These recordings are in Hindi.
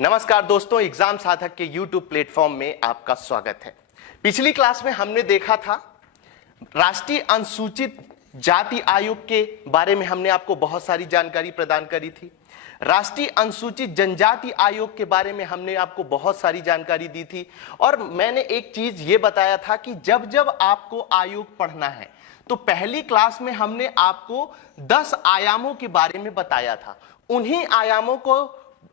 नमस्कार दोस्तों, एग्जाम साधक के YouTube प्लेटफॉर्म में आपका स्वागत है। पिछली क्लास में हमने देखा था राष्ट्रीय अनुसूचित जाति आयोग के बारे में हमने आपको बहुत सारी जानकारी प्रदान करी थी। राष्ट्रीय अनुसूचित जनजाति आयोग के बारे में हमने आपको बहुत सारी जानकारी दी थी और मैंने एक चीज ये बताया था कि जब जब आपको आयोग पढ़ना है तो पहली क्लास में हमने आपको 10 आयामों के बारे में बताया था। उन्हीं आयामों को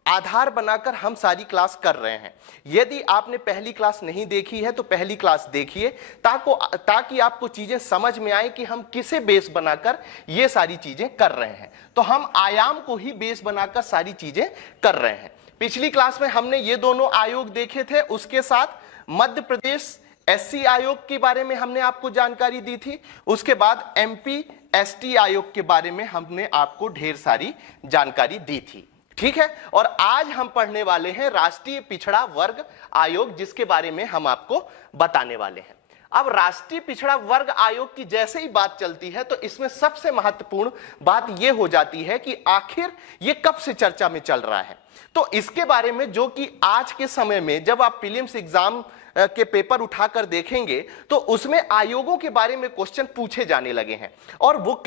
आधार बनाकर हम सारी क्लास कर रहे हैं। यदि आपने पहली क्लास नहीं देखी है तो पहली क्लास देखिए ताकि आपको चीजें समझ में आए कि हम किसे बेस बनाकर ये सारी चीजें कर रहे हैं। तो हम आयाम को ही बेस बनाकर सारी चीजें कर रहे हैं। पिछली क्लास में हमने ये दोनों आयोग देखे थे, उसके साथ मध्य प्रदेश एससी आयोग के बारे में हमने आपको जानकारी दी थी। उसके बाद एमपी एसटी आयोग के बारे में हमने आपको ढेर सारी जानकारी दी थी। ठीक है, और आज हम पढ़ने वाले हैं राष्ट्रीय पिछड़ा वर्ग आयोग, जिसके बारे में हम आपको बताने वाले हैं। अब राष्ट्रीय पिछड़ा वर्ग आयोग की जैसे ही बात चलती है तो इसमें सबसे महत्वपूर्ण बात यह हो जाती है कि आखिर ये कब से चर्चा में चल रहा है। तो इसके बारे में जो कि आज के समय में जब आप प्रीलिम्स एग्जाम के पेपर उठाकर देखेंगे तो उसमें आयोगों के बारे में क्वेश्चन पूछे जाने लगे हैं। और वो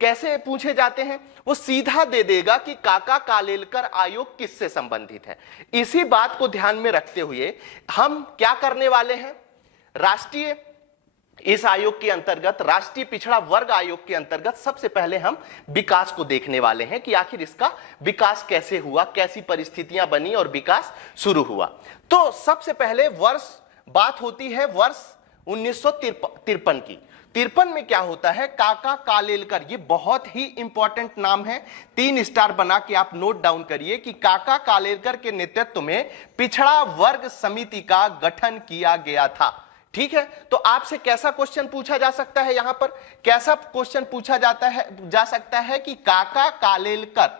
कैसे पूछे जाते हैं, वो सीधा दे देगा कि काका कालेलकर आयोग किससे संबंधित है। इसी बात को ध्यान में रखते हुए हम क्या करने वाले हैं, इस आयोग के अंतर्गत राष्ट्रीय पिछड़ा वर्ग आयोग के अंतर्गत सबसे पहले हम विकास को देखने वाले हैं कि आखिर इसका विकास कैसे हुआ, कैसी परिस्थितियां बनी और विकास शुरू हुआ। तो सबसे पहले बात होती है वर्ष 1953 की। 53 में क्या होता है, काका कालेलकर, ये बहुत ही इंपॉर्टेंट नाम है, 3 स्टार बना के आप नोट डाउन करिए कि काका कालेलकर के नेतृत्व में पिछड़ा वर्ग समिति का गठन किया गया था। ठीक है, तो आपसे कैसा क्वेश्चन पूछा जा सकता है, यहां पर कैसा क्वेश्चन पूछा जा सकता है कि काका कालेलकर,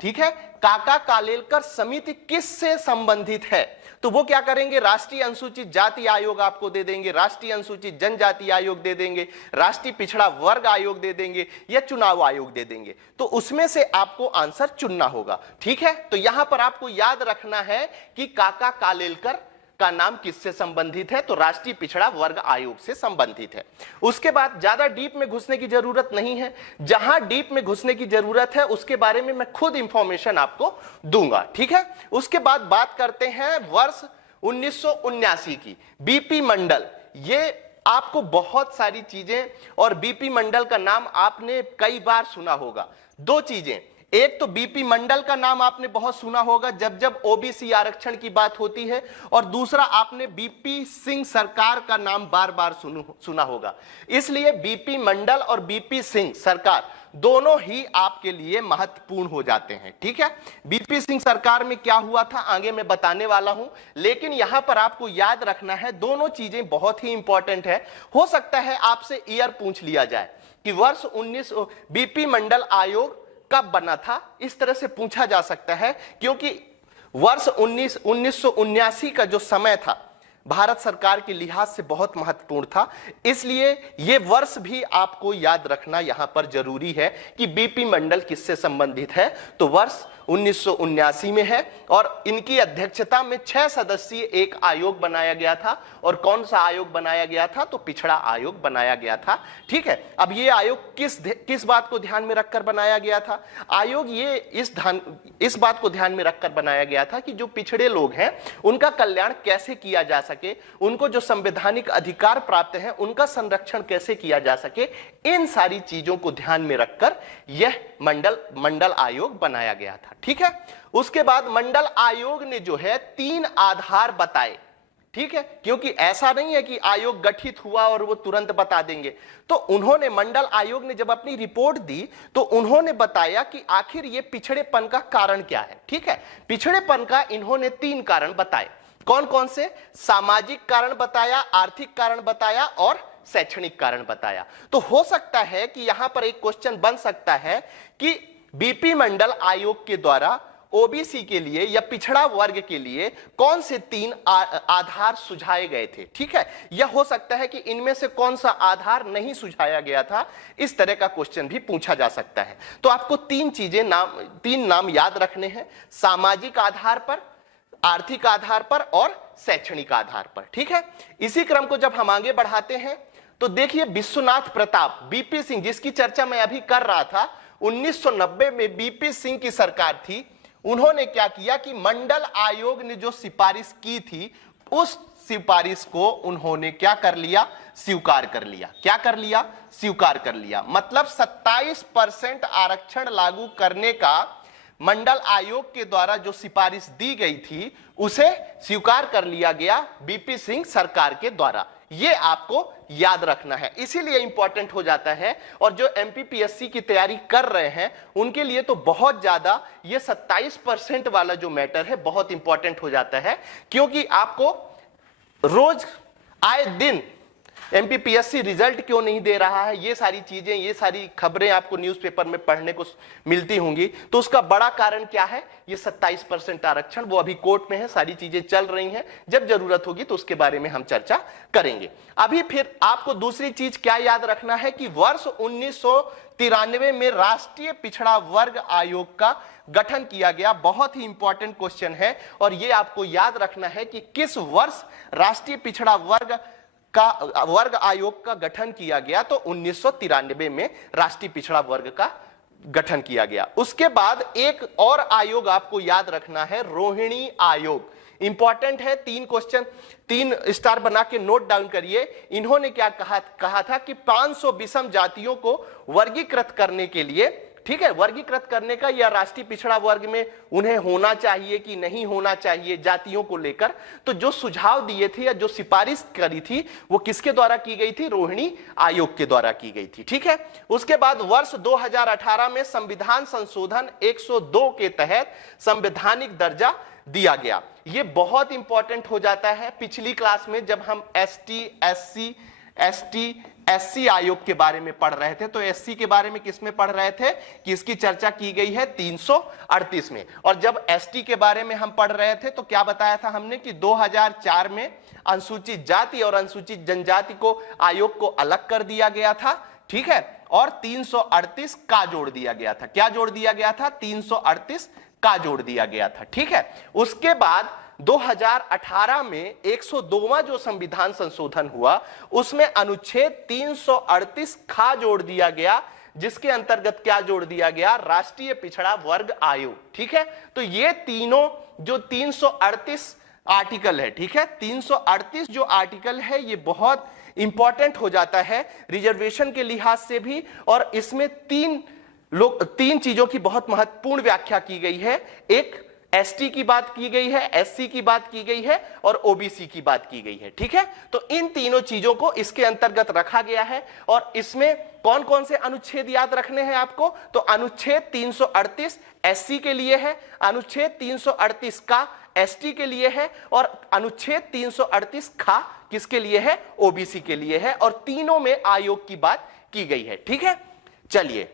ठीक है, काका कालेलकर समिति किससे संबंधित है। तो वो क्या करेंगे, राष्ट्रीय अनुसूचित जाति आयोग आपको दे देंगे, राष्ट्रीय अनुसूचित जनजाति आयोग दे देंगे, राष्ट्रीय पिछड़ा वर्ग आयोग दे देंगे या चुनाव आयोग दे देंगे। तो उसमें से आपको आंसर चुनना होगा। ठीक है, तो यहां पर आपको याद रखना है कि काका कालेलकर का नाम किससे संबंधित है, तो राष्ट्रीय पिछड़ा वर्ग आयोग से संबंधित है। उसके बाद ज्यादा डीप में घुसने की जरूरत नहीं है, जहां डीप में घुसने की जरूरत है उसके बारे में मैं खुद इंफॉर्मेशन आपको दूंगा। ठीक है, उसके बाद बात करते हैं वर्ष 1979 की। बीपी मंडल, ये आपको बहुत सारी चीजें, और बीपी मंडल का नाम आपने कई बार सुना होगा। 2 चीजें, एक तो बीपी मंडल का नाम आपने बहुत सुना होगा जब जब ओबीसी आरक्षण की बात होती है, और दूसरा आपने बीपी सिंह सरकार का नाम बार बार सुना होगा। इसलिए बीपी मंडल और बीपी सिंह सरकार दोनों ही आपके लिए महत्वपूर्ण हो जाते हैं। ठीक है, बीपी सिंह सरकार में क्या हुआ था आगे मैं बताने वाला हूं, लेकिन यहां पर आपको याद रखना है दोनों चीजें बहुत ही इंपॉर्टेंट है। हो सकता है आपसे ईयर पूछ लिया जाए कि वर्ष 19 बीपी मंडल आयोग कब बना था, इस तरह से पूछा जा सकता है, क्योंकि वर्ष 1979 का जो समय था भारत सरकार के लिहाज से बहुत महत्वपूर्ण था। इसलिए यह वर्ष भी आपको याद रखना यहां पर जरूरी है कि बीपी मंडल किससे संबंधित है। तो वर्ष 1979 में है और इनकी अध्यक्षता में 6 सदस्यीय एक आयोग बनाया गया था। और कौन सा आयोग बनाया गया था, तो पिछड़ा आयोग बनाया गया था। ठीक है, अब ये आयोग किस बात को ध्यान में रखकर बनाया गया था, आयोग ये इस बात को ध्यान में रखकर बनाया गया था कि जो पिछड़े लोग हैं उनका कल्याण कैसे किया जा सके, उनको जो संवैधानिक अधिकार प्राप्त है उनका संरक्षण कैसे किया जा सके, इन सारी चीजों को ध्यान में रखकर यह मंडल आयोग बनाया गया था। ठीक है, उसके बाद मंडल आयोग ने जो है 3 आधार बताए। ठीक है, क्योंकि ऐसा नहीं है कि आयोग गठित हुआ और वो तुरंत बता देंगे। तो उन्होंने, मंडल आयोग ने जब अपनी रिपोर्ट दी तो उन्होंने बताया कि आखिर ये पिछड़ेपन का कारण क्या है। ठीक है, पिछड़ेपन का इन्होंने 3 कारण बताए। कौन कौन से, सामाजिक कारण बताया, आर्थिक कारण बताया और शैक्षणिक कारण बताया। तो हो सकता है कि यहां पर एक क्वेश्चन बन सकता है कि बीपी मंडल आयोग के द्वारा ओबीसी के लिए या पिछड़ा वर्ग के लिए कौन से 3 आधार सुझाए गए थे। ठीक है, यह हो सकता है कि इनमें से कौन सा आधार नहीं सुझाया गया था, इस तरह का क्वेश्चन भी पूछा जा सकता है। तो आपको 3 नाम याद रखने हैं, सामाजिक आधार पर, आर्थिक आधार पर और शैक्षणिक आधार पर। ठीक है, इसी क्रम को जब हम आगे बढ़ाते हैं तो देखिए विश्वनाथ प्रताप, बीपी सिंह, जिसकी चर्चा मैं अभी कर रहा था, 1990 में बीपी सिंह की सरकार थी। उन्होंने क्या किया कि मंडल आयोग ने जो सिफारिश की थी उस सिफारिश को उन्होंने क्या कर लिया, स्वीकार कर लिया। क्या कर लिया, स्वीकार कर लिया। मतलब 27% आरक्षण लागू करने का मंडल आयोग के द्वारा जो सिफारिश दी गई थी उसे स्वीकार कर लिया गया बीपी सिंह सरकार के द्वारा। ये आपको याद रखना है, इसीलिए इंपॉर्टेंट हो जाता है। और जो एमपीपीएससी की तैयारी कर रहे हैं उनके लिए तो बहुत ज्यादा ये 27% वाला जो मैटर है बहुत इंपॉर्टेंट हो जाता है, क्योंकि आपको रोज आए दिन एमपीपीएससी रिजल्ट क्यों नहीं दे रहा है, ये सारी चीजें, ये सारी खबरें आपको न्यूज़पेपर में पढ़ने को मिलती होंगी। तो उसका बड़ा कारण क्या है, ये 27% आरक्षण, वो अभी कोर्ट में है, सारी चीजें चल रही हैं। जब जरूरत होगी तो उसके बारे में हम चर्चा करेंगे। अभी फिर आपको दूसरी चीज क्या याद रखना है कि वर्ष 1993 में राष्ट्रीय पिछड़ा वर्ग आयोग का गठन किया गया। बहुत ही इंपॉर्टेंट क्वेश्चन है और ये आपको याद रखना है कि किस वर्ष राष्ट्रीय पिछड़ा वर्ग आयोग का गठन किया गया। तो 1993 में राष्ट्रीय पिछड़ा वर्ग का गठन किया गया। उसके बाद एक और आयोग आपको याद रखना है, रोहिणी आयोग। इंपॉर्टेंट है, 3 क्वेश्चन, 3 स्टार बना के नोट डाउन करिए। इन्होंने क्या कहा था कि 500 विषम जातियों को वर्गीकृत करने के लिए, ठीक है, वर्गीकृत करने का या राष्ट्रीय पिछड़ा वर्ग में उन्हें होना चाहिए कि नहीं होना चाहिए जातियों को लेकर, तो जो सुझाव दिए थे या जो सिफारिश करी थी वो किसके द्वारा की गई थी, रोहिणी आयोग के द्वारा की गई थी। ठीक है, उसके बाद वर्ष 2018 में संविधान संशोधन 102 के तहत संवैधानिक दर्जा दिया गया। ये बहुत इंपॉर्टेंट हो जाता है। पिछली क्लास में जब हम एससी आयोग के बारे में पढ़ रहे थे तो एससी के बारे में किसमें पढ़ रहे थे कि इसकी चर्चा की गई है 338 में। और जब एसटी के बारे में हम पढ़ रहे थे तो क्या बताया था हमने कि 2004 में अनुसूचित जाति और अनुसूचित जनजाति को आयोग को अलग कर दिया गया था। ठीक है, और 338 का जोड़ दिया गया था। क्या जोड़ दिया गया था, 338 का जोड़ दिया गया था। ठीक है, उसके बाद 2018 में 102वां जो संविधान संशोधन हुआ उसमें अनुच्छेद 338 खा जोड़ दिया गया, जिसके अंतर्गत क्या जोड़ दिया गया, राष्ट्रीय पिछड़ा वर्ग आयोग। ठीक है, तो ये तीनों जो 338 आर्टिकल है, ठीक है, 338 जो आर्टिकल है ये बहुत इंपॉर्टेंट हो जाता है रिजर्वेशन के लिहाज से भी। और इसमें तीन चीजों की बहुत महत्वपूर्ण व्याख्या की गई है। एक एसटी की बात की गई है, एससी की बात की गई है और ओबीसी की बात की गई है। ठीक है, तो इन तीनों चीजों को इसके अंतर्गत रखा गया है। और इसमें कौन कौन से अनुच्छेद याद रखने हैं आपको, तो अनुच्छेद 338 एससी के लिए है, अनुच्छेद 338 का एसटी के लिए है और अनुच्छेद 338 खा किसके लिए है, ओबीसी के लिए है। और तीनों में आयोग की बात की गई है। ठीक है, चलिए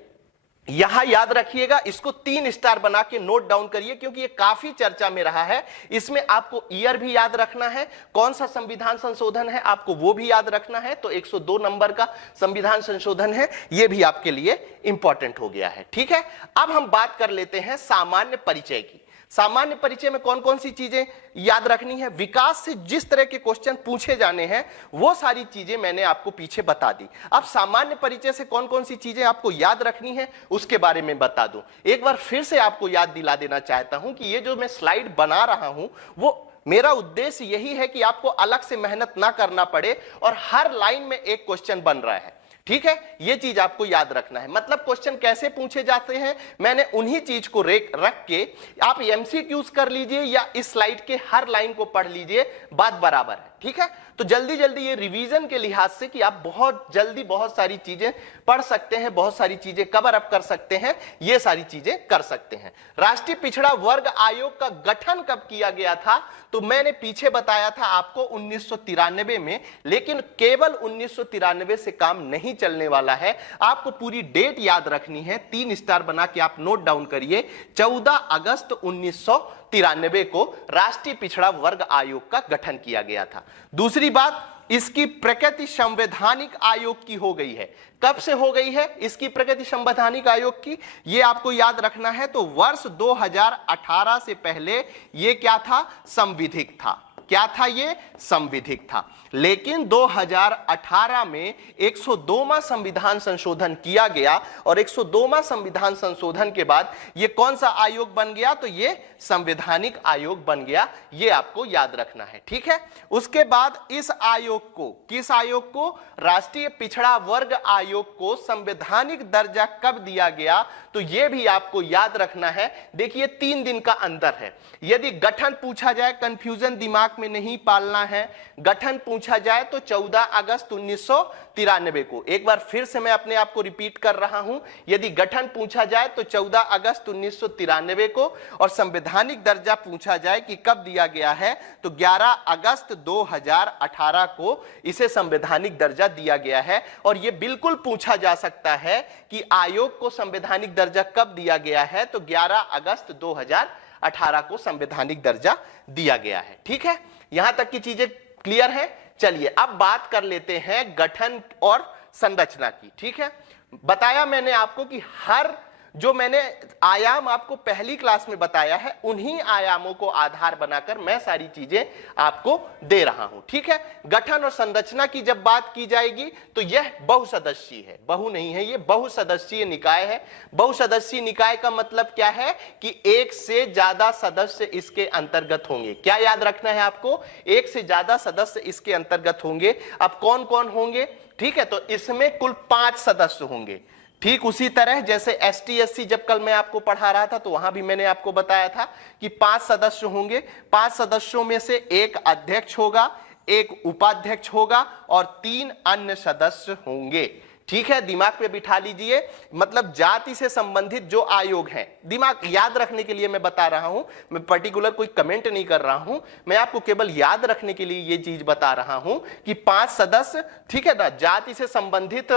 यहां याद रखिएगा, इसको 3 स्टार बना के नोट डाउन करिए क्योंकि ये काफी चर्चा में रहा है। इसमें आपको ईयर भी याद रखना है, कौन सा संविधान संशोधन है आपको वो भी याद रखना है। तो 102 नंबर का संविधान संशोधन है, ये भी आपके लिए इंपॉर्टेंट हो गया है। ठीक है, अब हम बात कर लेते हैं सामान्य परिचय की। सामान्य परिचय में कौन कौन सी चीजें याद रखनी है, विकास से जिस तरह के क्वेश्चन पूछे जाने हैं वो सारी चीजें मैंने आपको पीछे बता दी। अब सामान्य परिचय से कौन कौन सी चीजें आपको याद रखनी है उसके बारे में बता दूं। एक बार फिर से आपको याद दिला देना चाहता हूं कि ये जो मैं स्लाइड बना रहा हूं वो मेरा उद्देश्य यही है कि आपको अलग से मेहनत ना करना पड़े और हर लाइन में एक क्वेश्चन बन रहा है। ठीक है, ये चीज आपको याद रखना है। मतलब क्वेश्चन कैसे पूछे जाते हैं मैंने उन्हीं चीज को रख के आप एमसीक्यूज कर लीजिए या इस स्लाइड के हर लाइन को पढ़ लीजिए, बात बराबर है। ठीक है, तो जल्दी जल्दी ये रिवीजन के लिहाज से कि आप बहुत जल्दी बहुत सारी चीजें पढ़ सकते हैं, बहुत सारी चीजें कवर अप कर सकते हैं, ये सारी चीजें कर सकते हैं। राष्ट्रीय पिछड़ा वर्ग आयोग का गठन कब किया गया था, तो मैंने पीछे बताया था आपको 1993 में, लेकिन केवल 1993 से काम नहीं चलने वाला है। आपको पूरी डेट याद रखनी है, 3 स्टार बना के आप नोट डाउन करिए। 14 अगस्त 1993 को राष्ट्रीय पिछड़ा वर्ग आयोग का गठन किया गया था। दूसरी बात, इसकी प्रकृति संवैधानिक आयोग की हो गई है। कब से हो गई है इसकी प्रकृति संवैधानिक आयोग की, ये आपको याद रखना है। तो वर्ष 2018 से पहले ये क्या था, संविधिक था। क्या था ये, संविधिक था। लेकिन 2018 में 102वां संविधान संशोधन किया गया और 102वां संविधान संशोधन के बाद ये कौन सा आयोग बन गया, तो ये संवैधानिक आयोग बन गया। ये आपको याद रखना है, ठीक है। उसके बाद इस आयोग को, किस आयोग को, राष्ट्रीय पिछड़ा वर्ग आयोग को संवैधानिक दर्जा कब दिया गया, तो ये भी आपको याद रखना है। देखिए 3 दिन का अंतर है। यदि गठन पूछा जाए, कंफ्यूजन दिमाग में नहीं पालना है, गठन पूछा जाए तो 14 अगस्त 1993 को, एक बार फिर से मैं अपने आप को रिपीट कर रहा हूं, यदि गठन पूछा जाए तो 14 अगस्त 1993 को, और संवैधानिक दर्जा पूछा जाए कि कब दिया गया है, तो 11 अगस्त 2018 को इसे संवैधानिक दर्जा दिया गया है। और यह बिल्कुल पूछा जा सकता है कि आयोग को संवैधानिक दर्जा कब दिया गया है, तो 11 अगस्त 2018 को संवैधानिक दर्जा दिया गया है, ठीक है। यहां तक की चीजें क्लियर है। चलिए अब बात कर लेते हैं गठन और संरचना की, ठीक है। बताया मैंने आपको कि हर जो मैंने आयाम आपको पहली क्लास में बताया है, उन्हीं आयामों को आधार बनाकर मैं सारी चीजें आपको दे रहा हूं, ठीक है। गठन और संरचना की जब बात की जाएगी तो यह बहुसदस्यीय है, बहु नहीं है, यह बहुसदस्यीय निकाय है। बहुसदस्यीय निकाय का मतलब क्या है कि एक से ज्यादा सदस्य इसके अंतर्गत होंगे। क्या याद रखना है आपको, एक से ज्यादा सदस्य इसके अंतर्गत होंगे। अब कौन कौन होंगे, ठीक है, तो इसमें कुल 5 सदस्य होंगे। ठीक उसी तरह जैसे एसटी एससी जब कल मैं आपको पढ़ा रहा था तो वहां भी मैंने आपको बताया था कि 5 सदस्य होंगे। 5 सदस्यों में से एक अध्यक्ष होगा, एक उपाध्यक्ष होगा और 3 अन्य सदस्य होंगे, ठीक है। दिमाग पे बिठा लीजिए, मतलब जाति से संबंधित जो आयोग हैं, दिमाग याद रखने के लिए मैं बता रहा हूं, मैं पर्टिकुलर कोई कमेंट नहीं कर रहा हूं, मैं आपको केवल याद रखने के लिए ये चीज बता रहा हूं कि 5 सदस्य, ठीक है ना। जाति से संबंधित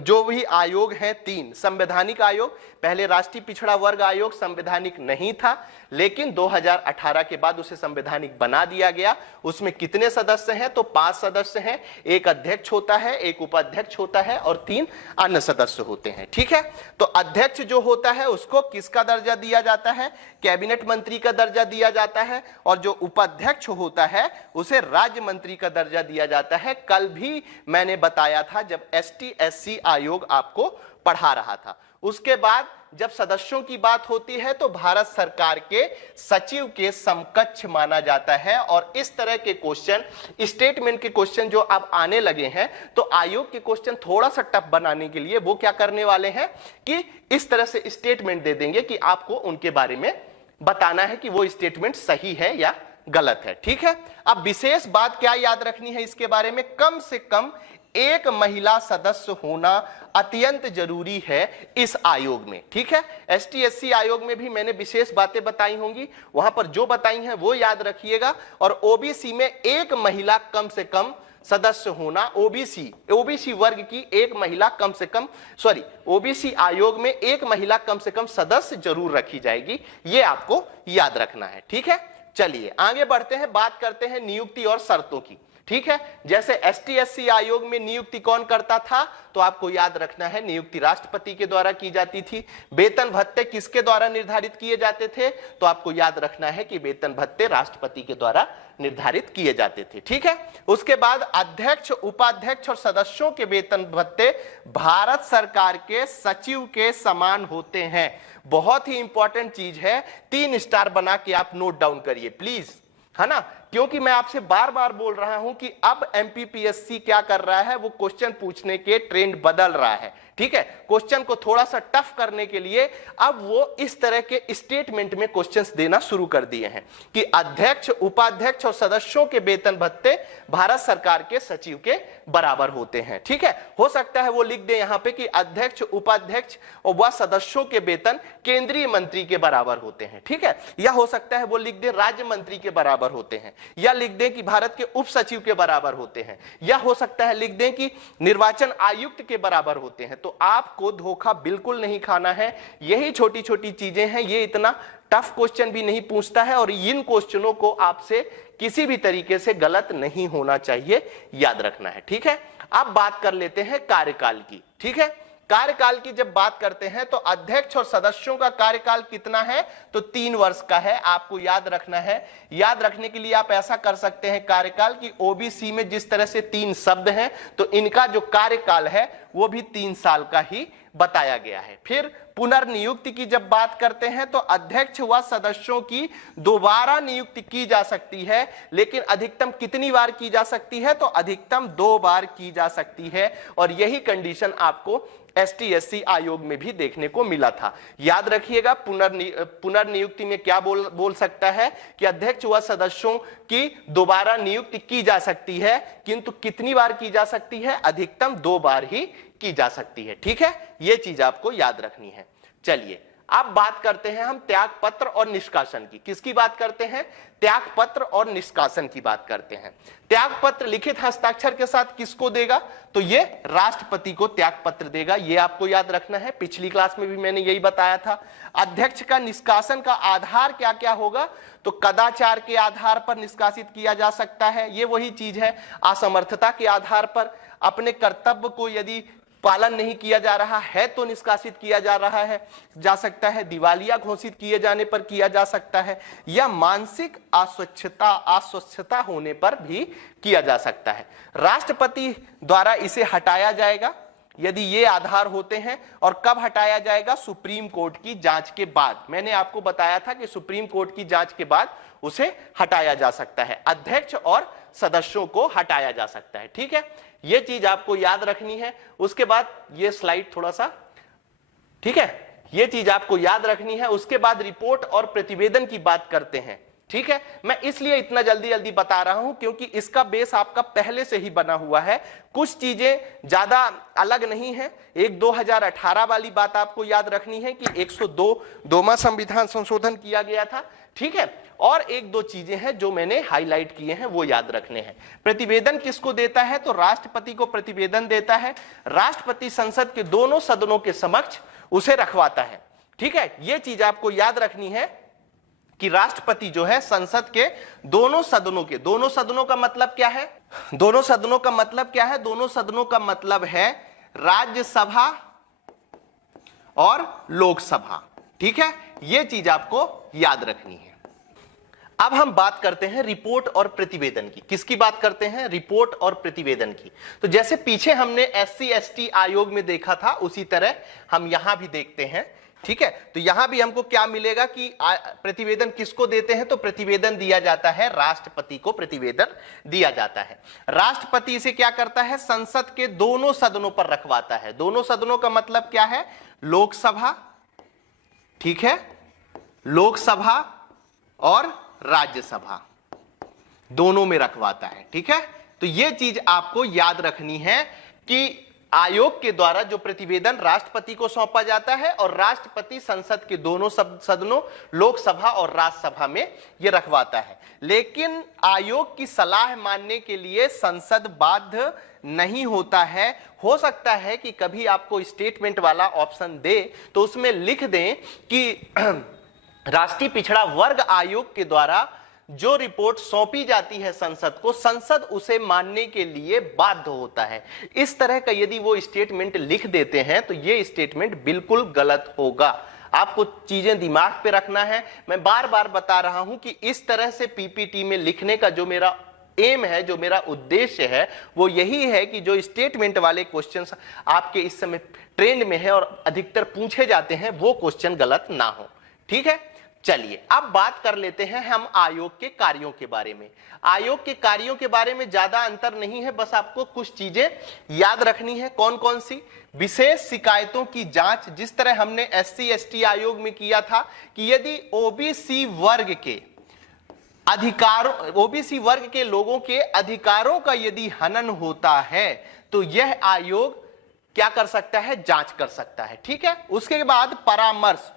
जो भी आयोग हैं 3 संवैधानिक आयोग, पहले राष्ट्रीय पिछड़ा वर्ग आयोग संवैधानिक नहीं था, लेकिन 2018 के बाद उसे संवैधानिक बना दिया गया। उसमें कितने सदस्य हैं, तो 5 सदस्य हैं, एक अध्यक्ष होता है, एक उपाध्यक्ष होता है और 3 अन्य सदस्य होते हैं, ठीक है। तो अध्यक्ष जो होता है उसको किसका दर्जा दिया जाता है, कैबिनेट मंत्री का दर्जा दिया जाता है, और जो उपाध्यक्ष होता है उसे राज्य मंत्री का दर्जा दिया जाता है। कल भी मैंने बताया था जब एसटी एससी आयोग आपको पढ़ा रहा था। उसके बाद जब सदस्यों की बात होती है तो भारत सरकार के सचिव के समकक्ष माना जाता है। और इस तरह के क्वेश्चन, स्टेटमेंट के क्वेश्चन जो अब आने लगे हैं, तो आयोग के क्वेश्चन थोड़ा सा टफ बनाने के लिए वो क्या करने वाले हैं कि इस तरह से स्टेटमेंट दे देंगे कि आपको उनके बारे में बताना है कि वो स्टेटमेंट सही है या गलत है, ठीक है। अब विशेष बात क्या याद रखनी है इसके बारे में, कम से कम एक महिला सदस्य होना अत्यंत जरूरी है इस आयोग में, ठीक है। एसटी एससी आयोग में भी मैंने विशेष बातें बताई होंगी, वहां पर जो बताई हैं वो याद रखिएगा। और ओबीसी में एक महिला कम से कम सदस्य होना, ओबीसी वर्ग की एक महिला कम से कम, ओबीसी आयोग में एक महिला कम से कम सदस्य जरूर रखी जाएगी, ये आपको याद रखना है, ठीक है। चलिए आगे बढ़ते हैं, बात करते हैं नियुक्ति और शर्तों की, ठीक है। जैसे एसटी एससी आयोग में नियुक्ति कौन करता था, तो आपको याद रखना है नियुक्ति राष्ट्रपति के द्वारा की जाती थी। वेतन भत्ते किसके द्वारा निर्धारित किए जाते थे, तो आपको याद रखना है कि वेतन भत्ते राष्ट्रपति के द्वारा निर्धारित किए जाते थे, ठीक है। उसके बाद अध्यक्ष, उपाध्यक्ष और सदस्यों के वेतन भत्ते भारत सरकार के सचिव के समान होते हैं। बहुत ही इंपॉर्टेंट चीज है, 3 स्टार बना के आप नोट डाउन करिए प्लीज, है ना। क्योंकि मैं आपसे बार बार बोल रहा हूं कि अब एमपीपीएससी क्या कर रहा है, वो क्वेश्चन पूछने के ट्रेंड बदल रहा है, ठीक है। क्वेश्चन को थोड़ा सा टफ करने के लिए अब वो इस तरह के स्टेटमेंट में क्वेश्चंस देना शुरू कर दिए हैं कि अध्यक्ष, उपाध्यक्ष और सदस्यों के वेतन भत्ते भारत सरकार के सचिव के बराबर होते हैं, ठीक है। हो सकता है वो लिख दे यहां पे कि अध्यक्ष, उपाध्यक्ष और वह सदस्यों के वेतन केंद्रीय मंत्री के बराबर होते हैं, ठीक है। या हो सकता है वो लिख दे राज्य मंत्री के बराबर होते हैं। या लिख दें कि भारत के उप सचिव के बराबर होते हैं, या हो सकता है लिख दें कि निर्वाचन आयुक्त के बराबर होते हैं। तो आपको धोखा बिल्कुल नहीं खाना है। यही छोटी छोटी चीजें हैं, ये इतना टफ क्वेश्चन भी नहीं पूछता है, और इन क्वेश्चनों को आपसे किसी भी तरीके से गलत नहीं होना चाहिए, याद रखना है। ठीक है, अब बात कर लेते हैं कार्यकाल की। ठीक है, कार्यकाल की जब बात करते हैं तो अध्यक्ष और सदस्यों का कार्यकाल कितना है, तो 3 वर्ष का है। आपको याद रखना है। याद रखने के लिए आप ऐसा कर सकते हैं कार्यकाल की, ओबीसी में जिस तरह से 3 शब्द हैं तो इनका जो कार्यकाल है वो भी 3 साल का ही बताया गया है। फिर पुनर्नियुक्ति की जब बात करते हैं तो अध्यक्ष व सदस्यों की दोबारा नियुक्ति की जा सकती है, लेकिन अधिकतम कितनी बार की जा सकती है, तो अधिकतम 2 बार की जा सकती है। और यही कंडीशन आपको ST/SC आयोग में भी देखने को मिला था। याद रखिएगा, पुनर्नियुक्ति में क्या बोल सकता है कि अध्यक्ष व सदस्यों की दोबारा नियुक्ति की जा सकती है, किंतु कितनी बार की जा सकती है, अधिकतम 2 बार ही की जा सकती है। ठीक है, यह चीज आपको याद रखनी है। चलिए अब बात करते हैं हम त्याग पत्र और निष्कासन की। किसकी बात करते हैं, त्याग पत्र और निष्कासन की बात करते हैं। त्याग पत्र लिखित हस्ताक्षर के साथ किसको देगा, तो ये राष्ट्रपति को त्याग पत्र देगा, ये आपको याद रखना है। पिछली क्लास में भी मैंने यही बताया था। अध्यक्ष का निष्कासन का आधार क्या क्या होगा, तो कदाचार के आधार पर निष्कासित किया जा सकता है, ये वही चीज है। असमर्थता के आधार पर, अपने कर्तव्य को यदि पालन नहीं किया जा रहा है तो निष्कासित किया जा सकता है। दिवालिया घोषित किए जाने पर किया जा सकता है, या मानसिक अस्वस्थता होने पर भी किया जा सकता है। राष्ट्रपति द्वारा इसे हटाया जाएगा यदि ये आधार होते हैं। और कब हटाया जाएगा, सुप्रीम कोर्ट की जांच के बाद। मैंने आपको बताया था कि सुप्रीम कोर्ट की जांच के बाद उसे हटाया जा सकता है, अध्यक्ष और सदस्यों को हटाया जा सकता है। ठीक है, ये चीज आपको याद रखनी है। उसके बाद ये स्लाइड थोड़ा सा, ठीक है, ये चीज आपको याद रखनी है। उसके बाद रिपोर्ट और प्रतिवेदन की बात करते हैं। ठीक है, मैं इसलिए इतना जल्दी जल्दी बता रहा हूं क्योंकि इसका बेस आपका पहले से ही बना हुआ है। कुछ चीजें ज्यादा अलग नहीं है। एक 2018 वाली बात आपको याद रखनी है कि 102वां संविधान संशोधन किया गया था। ठीक है, और 1-2 चीजें हैं जो मैंने हाईलाइट किए हैं, वो याद रखने हैं। प्रतिवेदन किसको देता है, तो राष्ट्रपति को प्रतिवेदन देता है। राष्ट्रपति संसद के दोनों सदनों के समक्ष उसे रखवाता है। ठीक है, यह चीज आपको याद रखनी है कि राष्ट्रपति जो है संसद के दोनों सदनों का मतलब क्या है, दोनों सदनों का मतलब क्या है, दोनों सदनों का मतलब है राज्यसभा और लोकसभा। ठीक है, यह चीज आपको याद रखनी है। अब हम बात करते हैं रिपोर्ट और प्रतिवेदन की। किसकी बात करते हैं, रिपोर्ट और प्रतिवेदन की। तो जैसे पीछे हमने SC/ST आयोग में देखा था, उसी तरह हम यहां भी देखते हैं। ठीक है, तो यहां भी हमको क्या मिलेगा कि प्रतिवेदन किसको देते हैं, तो प्रतिवेदन दिया जाता है राष्ट्रपति को, प्रतिवेदन दिया जाता है। राष्ट्रपति इसे क्या करता है, संसद के दोनों सदनों पर रखवाता है। दोनों सदनों का मतलब क्या है, लोकसभा, ठीक है, लोकसभा और राज्यसभा दोनों में रखवाता है। ठीक है, तो यह चीज आपको याद रखनी है कि आयोग के द्वारा जो प्रतिवेदन राष्ट्रपति को सौंपा जाता है और राष्ट्रपति संसद के दोनों सदनों लोकसभा और राज्यसभा में यह रखवाता है। लेकिन आयोग की सलाह मानने के लिए संसद बाध्य नहीं होता है। हो सकता है कि कभी आपको स्टेटमेंट वाला ऑप्शन दे तो उसमें लिख दें कि राष्ट्रीय पिछड़ा वर्ग आयोग के द्वारा जो रिपोर्ट सौंपी जाती है संसद को, संसद उसे मानने के लिए बाध्य होता है। इस तरह का यदि वो स्टेटमेंट लिख देते हैं तो ये स्टेटमेंट बिल्कुल गलत होगा। आपको चीजें दिमाग पे रखना है। मैं बार बार बता रहा हूं कि इस तरह से पीपीटी में लिखने का जो मेरा एम है, जो मेरा उद्देश्य है, वो यही है कि जो स्टेटमेंट वाले क्वेश्चंस आपके इस समय ट्रेंड में है और अधिकतर पूछे जाते हैं, वो क्वेश्चन गलत ना हो। ठीक है, चलिए अब बात कर लेते हैं हम आयोग के कार्यों के बारे में। आयोग के कार्यों के बारे में ज्यादा अंतर नहीं है, बस आपको कुछ चीजें याद रखनी है। कौन कौन सी, विशेष शिकायतों की जांच, जिस तरह हमने SC/ST आयोग में किया था कि यदि ओबीसी वर्ग के अधिकारों, ओबीसी वर्ग के लोगों के अधिकारों का यदि हनन होता है तो यह आयोग क्या कर सकता है, जांच कर सकता है। ठीक है, उसके बाद परामर्श,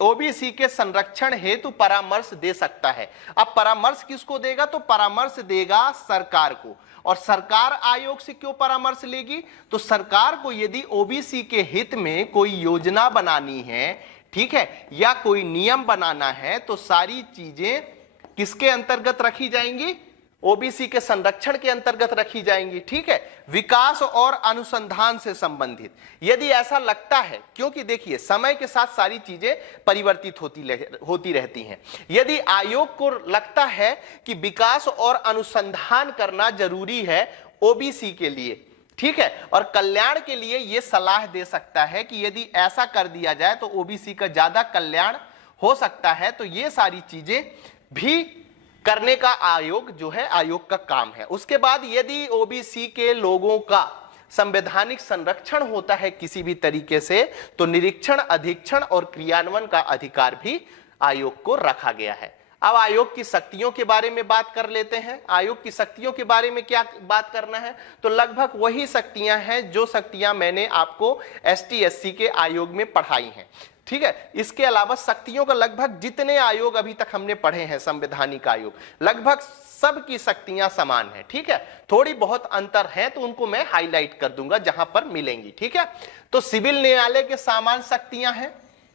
ओबीसी के संरक्षण हेतु परामर्श दे सकता है। अब परामर्श किसको देगा? तो परामर्श देगा सरकार को। और सरकार आयोग से क्यों परामर्श लेगी? तो सरकार को यदि ओबीसी के हित में कोई योजना बनानी है, ठीक है, या कोई नियम बनाना है, तो सारी चीजें किसके अंतर्गत रखी जाएंगी? ओबीसी के संरक्षण के अंतर्गत रखी जाएंगी, ठीक है, विकास और अनुसंधान से संबंधित। यदि ऐसा लगता है, क्योंकि देखिए समय के साथ सारी चीजें परिवर्तित होती रहती हैं, यदि आयोग को लगता है कि विकास और अनुसंधान करना जरूरी है ओबीसी के लिए, ठीक है, और कल्याण के लिए यह सलाह दे सकता है कि यदि ऐसा कर दिया जाए तो ओबीसी का ज्यादा कल्याण हो सकता है, तो ये सारी चीजें भी करने का आयोग जो है, आयोग का काम है। उसके बाद यदि ओबीसी के लोगों का संवैधानिक संरक्षण होता है किसी भी तरीके से, तो निरीक्षण, अधीक्षण और क्रियान्वयन का अधिकार भी आयोग को रखा गया है। अब आयोग की शक्तियों के बारे में बात कर लेते हैं। आयोग की शक्तियों के बारे में क्या बात करना है? तो लगभग वही शक्तियां हैं जो शक्तियां मैंने आपको एसटी एससी के आयोग में पढ़ाई हैं, ठीक है। इसके अलावा शक्तियों का लगभग जितने आयोग अभी तक हमने पढ़े हैं, संवैधानिक आयोग, लगभग सबकी शक्तियां समान है, ठीक है। थोड़ी बहुत अंतर है तो उनको मैं हाईलाइट कर दूंगा जहां पर मिलेंगी, ठीक है। तो सिविल न्यायालय के समान शक्तियां हैं,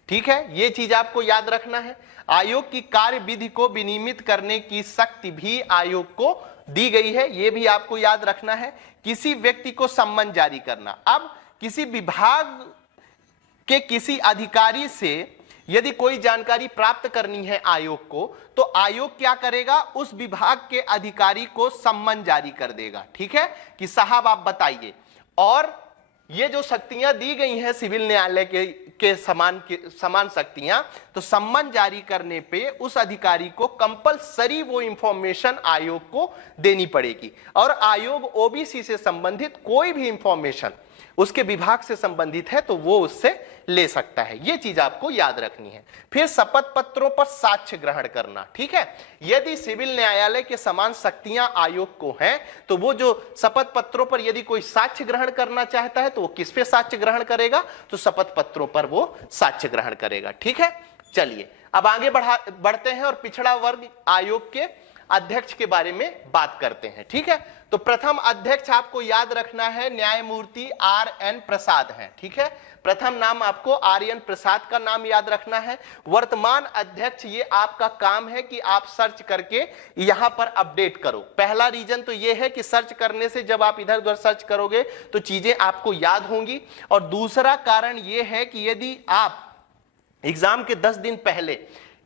ठीक है, ये चीज आपको याद रखना है। आयोग की कार्य विधि को विनियमित करने की शक्ति भी आयोग को दी गई है, ये भी आपको याद रखना है। किसी व्यक्ति को सम्मन जारी करना। अब किसी विभाग के किसी अधिकारी से यदि कोई जानकारी प्राप्त करनी है आयोग को, तो आयोग क्या करेगा? उस विभाग के अधिकारी को सम्मन जारी कर देगा, ठीक है, कि साहब आप बताइए। और ये जो शक्तियां दी गई हैं सिविल न्यायालय के समान शक्तियां, तो सम्मन जारी करने पे उस अधिकारी को कंपलसरी वो इंफॉर्मेशन आयोग को देनी पड़ेगी। और आयोग ओबीसी से संबंधित कोई भी इंफॉर्मेशन उसके विभाग से संबंधित है तो वो उससे ले सकता है, ये चीज आपको याद रखनी है। फिर शपथ पत्रों पर साक्ष्य ग्रहण करना, ठीक है। यदि सिविल न्यायालय के समान शक्तियां आयोग को हैं, तो वो जो शपथ पत्रों पर यदि कोई साक्ष्य ग्रहण करना चाहता है तो वो किस पे साक्ष्य ग्रहण करेगा? तो शपथ पत्रों पर वो साक्ष्य ग्रहण करेगा, ठीक है। चलिए अब आगे बढ़ते हैं और पिछड़ा वर्ग आयोग के अध्यक्ष के बारे में बात करते हैं, ठीक है। तो प्रथम अध्यक्ष आपको याद रखना है न्यायमूर्ति आर.एन. प्रसाद हैं, ठीक है। प्रथम नाम आपको आर.एन. प्रसाद का नाम याद रखना है। वर्तमान अध्यक्ष, ये आपका काम है कि आप सर्च करके यहां पर अपडेट करो। पहला रीजन तो ये है कि सर्च करने से जब आप इधर उधर सर्च करोगे तो चीजें आपको याद होंगी। और दूसरा कारण ये है कि यदि आप एग्जाम के 10 दिन पहले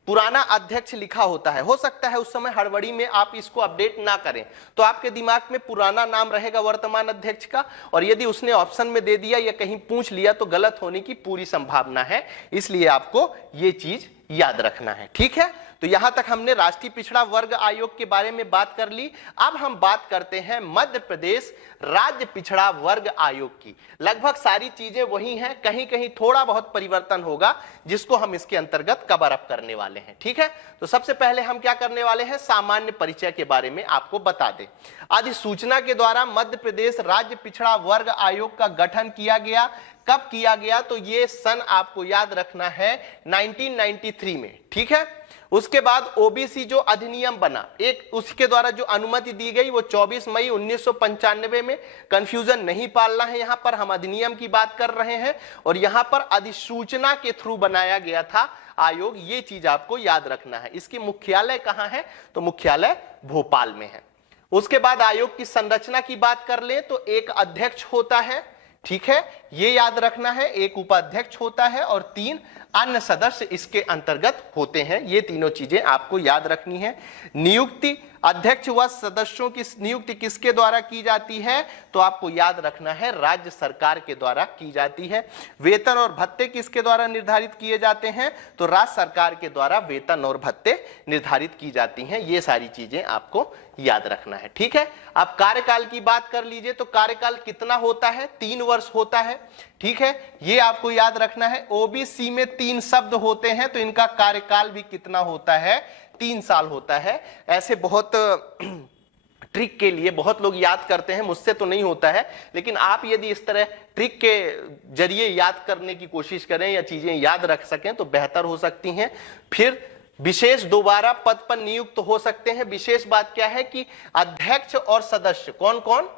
पुराना अध्यक्ष लिखा होता है, हो सकता है उस समय हड़बड़ी में आप इसको अपडेट ना करें, तो आपके दिमाग में पुराना नाम रहेगा वर्तमान अध्यक्ष का, और यदि उसने ऑप्शन में दे दिया या कहीं पूछ लिया तो गलत होने की पूरी संभावना है। इसलिए आपको ये चीज याद रखना है, ठीक है। तो यहां तक हमने राष्ट्रीय पिछड़ा वर्ग आयोग के बारे में बात कर ली। अब हम बात करते हैं मध्य प्रदेश राज्य पिछड़ा वर्ग आयोग की। लगभग सारी चीजें वही हैं, कहीं कहीं थोड़ा बहुत परिवर्तन होगा जिसको हम इसके अंतर्गत कवर अप करने वाले हैं, ठीक है। तो सबसे पहले हम क्या करने वाले हैं? सामान्य परिचय के बारे में आपको बता दें। अधिसूचना के द्वारा मध्य प्रदेश राज्य पिछड़ा वर्ग आयोग का गठन किया गया। कब किया गया? तो ये सन आपको याद रखना है 1993 में, ठीक है। उसके बाद ओबीसी जो अधिनियम बना, एक उसके द्वारा जो अनुमति दी गई वो 24 मई 1995 में। कंफ्यूजन नहीं पालना है, यहां पर हम अधिनियम की बात कर रहे हैं और यहां पर अधिसूचना के थ्रू बनाया गया था आयोग, ये चीज आपको याद रखना है। इसकी मुख्यालय कहां है? तो मुख्यालय भोपाल में है। उसके बाद आयोग की संरचना की बात कर ले तो एक अध्यक्ष होता है, ठीक है, ये याद रखना है। एक उपाध्यक्ष होता है और 3 अन्य सदस्य इसके अंतर्गत होते हैं। ये तीनों चीजें आपको याद रखनी है। नियुक्ति, अध्यक्ष व सदस्यों की नियुक्ति किसके द्वारा की जाती है? तो आपको याद रखना है राज्य सरकार के द्वारा की जाती है। वेतन और भत्ते किसके द्वारा निर्धारित किए जाते हैं? तो राज्य सरकार के द्वारा वेतन और भत्ते निर्धारित की जाती हैं। ये सारी चीजें आपको याद रखना है, ठीक है। अब कार्यकाल की बात कर लीजिए तो कार्यकाल कितना होता है? 3 वर्ष होता है, ठीक है, ये आपको याद रखना है। ओबीसी में 3 शब्द होते हैं तो इनका कार्यकाल भी कितना होता है? 3 साल होता है। ऐसे बहुत ट्रिक के लिए बहुत लोग याद करते हैं, मुझसे तो नहीं होता है, लेकिन आप यदि इस तरह ट्रिक के जरिए याद करने की कोशिश करें या चीजें याद रख सकें तो बेहतर हो सकती हैं। फिर विशेष दोबारा पद पर नियुक्त हो सकते हैं। विशेष बात क्या है कि अध्यक्ष और सदस्य, कौन कौन,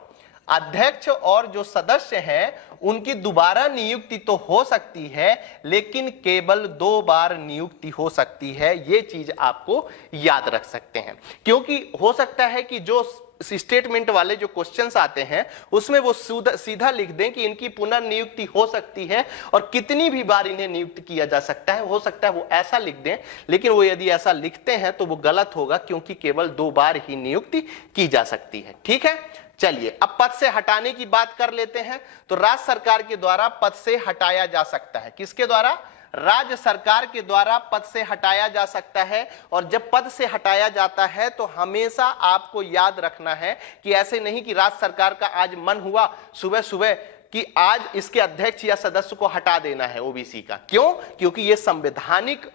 अध्यक्ष और जो सदस्य हैं उनकी दोबारा नियुक्ति तो हो सकती है, लेकिन केवल 2 बार नियुक्ति हो सकती है। ये चीज आपको याद रख सकते हैं, क्योंकि हो सकता है कि जो स्टेटमेंट वाले जो क्वेश्चंस आते हैं उसमें वो सीधा लिख दें कि इनकी पुनर्नियुक्ति हो सकती है और कितनी भी बार इन्हें नियुक्त किया जा सकता है। हो सकता है वो ऐसा लिख दें, लेकिन वो यदि ऐसा लिखते हैं तो वो गलत होगा, क्योंकि केवल 2 बार ही नियुक्ति की जा सकती है। ठीक है, चलिए अब पद से हटाने की बात कर लेते हैं। तो राज्य सरकार के द्वारा पद से हटाया जा सकता है। किसके द्वारा? राज्य सरकार के द्वारा पद से हटाया जा सकता है। और जब पद से हटाया जाता है तो हमेशा आपको याद रखना है कि ऐसे नहीं कि राज्य सरकार का आज मन हुआ सुबह सुबह कि आज इसके अध्यक्ष या सदस्य को हटा देना है ओबीसी का। क्यों? क्योंकि यह संवैधानिक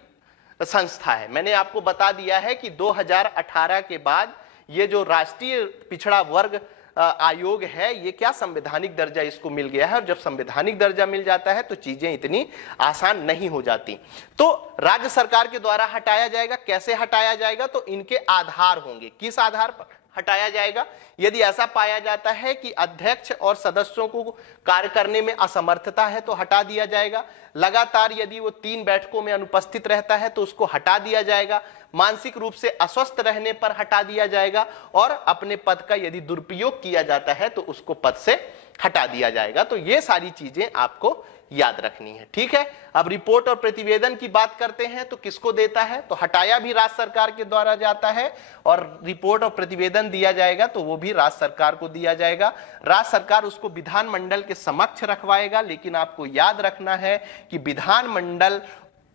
संस्था है। मैंने आपको बता दिया है कि 2018 के बाद ये जो राष्ट्रीय पिछड़ा वर्ग आयोग है, ये क्या संवैधानिक दर्जा इसको मिल गया है। और जब संवैधानिक दर्जा मिल जाता है तो चीजें इतनी आसान नहीं हो जाती। तो राज्य सरकार के द्वारा हटाया जाएगा। कैसे हटाया जाएगा? तो इनके आधार होंगे। किस आधार पर हटाया जाएगा? यदि ऐसा पाया जाता है कि अध्यक्ष और सदस्यों को कार्य करने में असमर्थता है तो हटा दिया जाएगा। लगातार यदि वो 3 बैठकों में अनुपस्थित रहता है तो उसको हटा दिया जाएगा। मानसिक रूप से अस्वस्थ रहने पर हटा दिया जाएगा। और अपने पद का यदि दुरुपयोग किया जाता है तो उसको पद से हटा दिया जाएगा। तो ये सारी चीजें आपको याद रखनी है। ठीक है, अब रिपोर्ट और प्रतिवेदन की बात करते हैं। तो किसको देता है? तो हटाया भी राज्य सरकार के द्वारा जाता है और रिपोर्ट और प्रतिवेदन दिया जाएगा तो वो भी राज्य सरकार को दिया जाएगा। राज्य सरकार उसको विधानमंडल के समक्ष रखवाएगा, लेकिन आपको याद रखना है कि विधानमंडल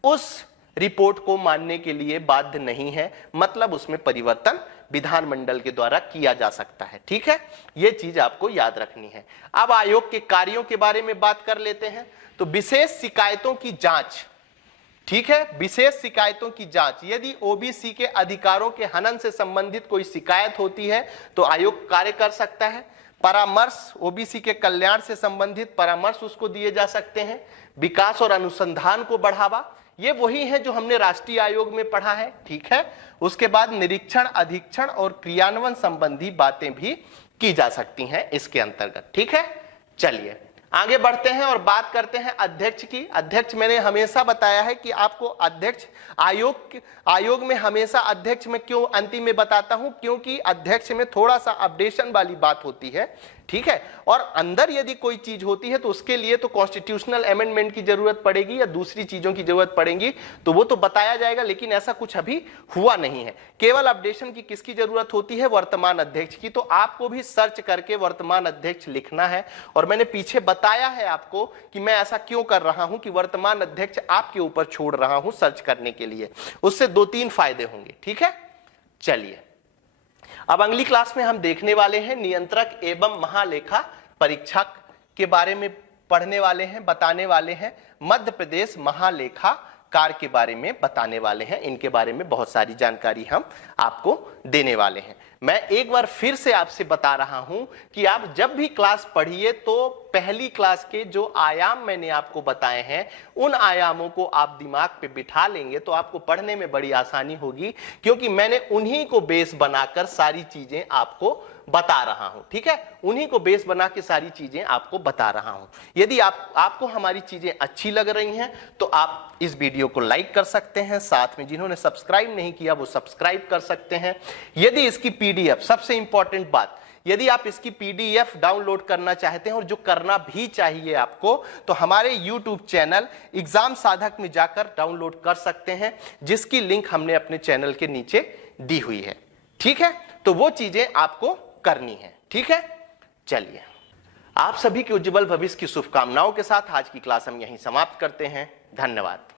उस रिपोर्ट को मानने के लिए बाध्य नहीं है। मतलब उसमें परिवर्तन विधानमंडल के द्वारा किया जा सकता है। ठीक है, यह चीज आपको याद रखनी है। अब आयोग के कार्यों के बारे में बात कर लेते हैं। तो विशेष शिकायतों की जांच, ठीक है, विशेष शिकायतों की जांच। यदि ओबीसी के अधिकारों के हनन से संबंधित कोई शिकायत होती है तो आयोग कार्य कर सकता है। परामर्श, ओबीसी के कल्याण से संबंधित परामर्श उसको दिए जा सकते हैं। विकास और अनुसंधान को बढ़ावा, ये वही है जो हमने राष्ट्रीय आयोग में पढ़ा है। ठीक है, उसके बाद निरीक्षण, अधीक्षण और क्रियान्वयन संबंधी बातें भी की जा सकती हैं इसके अंतर्गत। ठीक है, चलिए आगे बढ़ते हैं और बात करते हैं अध्यक्ष की। अध्यक्ष मैंने हमेशा बताया है कि आपको अध्यक्ष आयोग में हमेशा अध्यक्ष में क्यों अंतिम में बताता हूं, क्योंकि अध्यक्ष में थोड़ा सा अपडेशन वाली बात होती है। ठीक है, और अंदर यदि कोई चीज होती है तो उसके लिए तो कॉन्स्टिट्यूशनल अमेंडमेंट की जरूरत पड़ेगी या दूसरी चीजों की जरूरत पड़ेगी, तो वो तो बताया जाएगा। लेकिन ऐसा कुछ अभी हुआ नहीं है। केवल अपडेशन की किसकी जरूरत होती है? वर्तमान अध्यक्ष की। तो आपको भी सर्च करके वर्तमान अध्यक्ष लिखना है। और मैंने पीछे बताया है आपको कि मैं ऐसा क्यों कर रहा हूं कि वर्तमान अध्यक्ष आपके ऊपर छोड़ रहा हूं सर्च करने के लिए। उससे 2-3 फायदे होंगे। ठीक है, चलिए अब अगली क्लास में हम देखने वाले हैं नियंत्रक एवं महालेखा परीक्षक के बारे में पढ़ने वाले हैं, बताने वाले हैं। मध्य प्रदेश महालेखाकार के बारे में बताने वाले हैं। इनके बारे में बहुत सारी जानकारी हम आपको देने वाले हैं। मैं एक बार फिर से आपसे बता रहा हूं कि आप जब भी क्लास पढ़िए तो पहली क्लास के जो आयाम मैंने आपको बताए हैं उन आयामों को आप दिमाग पे बिठा लेंगे तो आपको पढ़ने में बड़ी आसानी होगी, क्योंकि मैंने उन्हीं को बेस बनाकर सारी चीजें आपको बता रहा हूं। ठीक है, उन्हीं को बेस बना के सारी चीजें आपको बता रहा हूं। यदि आपको हमारी चीजें अच्छी लग रही हैं तो आप इस वीडियो को लाइक कर सकते हैं। साथ में जिन्होंने सब्सक्राइब नहीं किया वो सब्सक्राइब कर सकते हैं। यदि इसकी पीडीएफ, सबसे इंपॉर्टेंट बात, यदि आप इसकी पीडीएफ डाउनलोड करना चाहते हैं, और जो करना भी चाहिए आपको, तो हमारे YouTube चैनल एग्जाम साधक में जाकर डाउनलोड कर सकते हैं, जिसकी लिंक हमने अपने चैनल के नीचे दी हुई है। ठीक है, तो वो चीजें आपको करनी है। ठीक है, चलिए आप सभी के उज्जवल भविष्य की शुभकामनाओं के साथ आज की क्लास हम यहीं समाप्त करते हैं। धन्यवाद।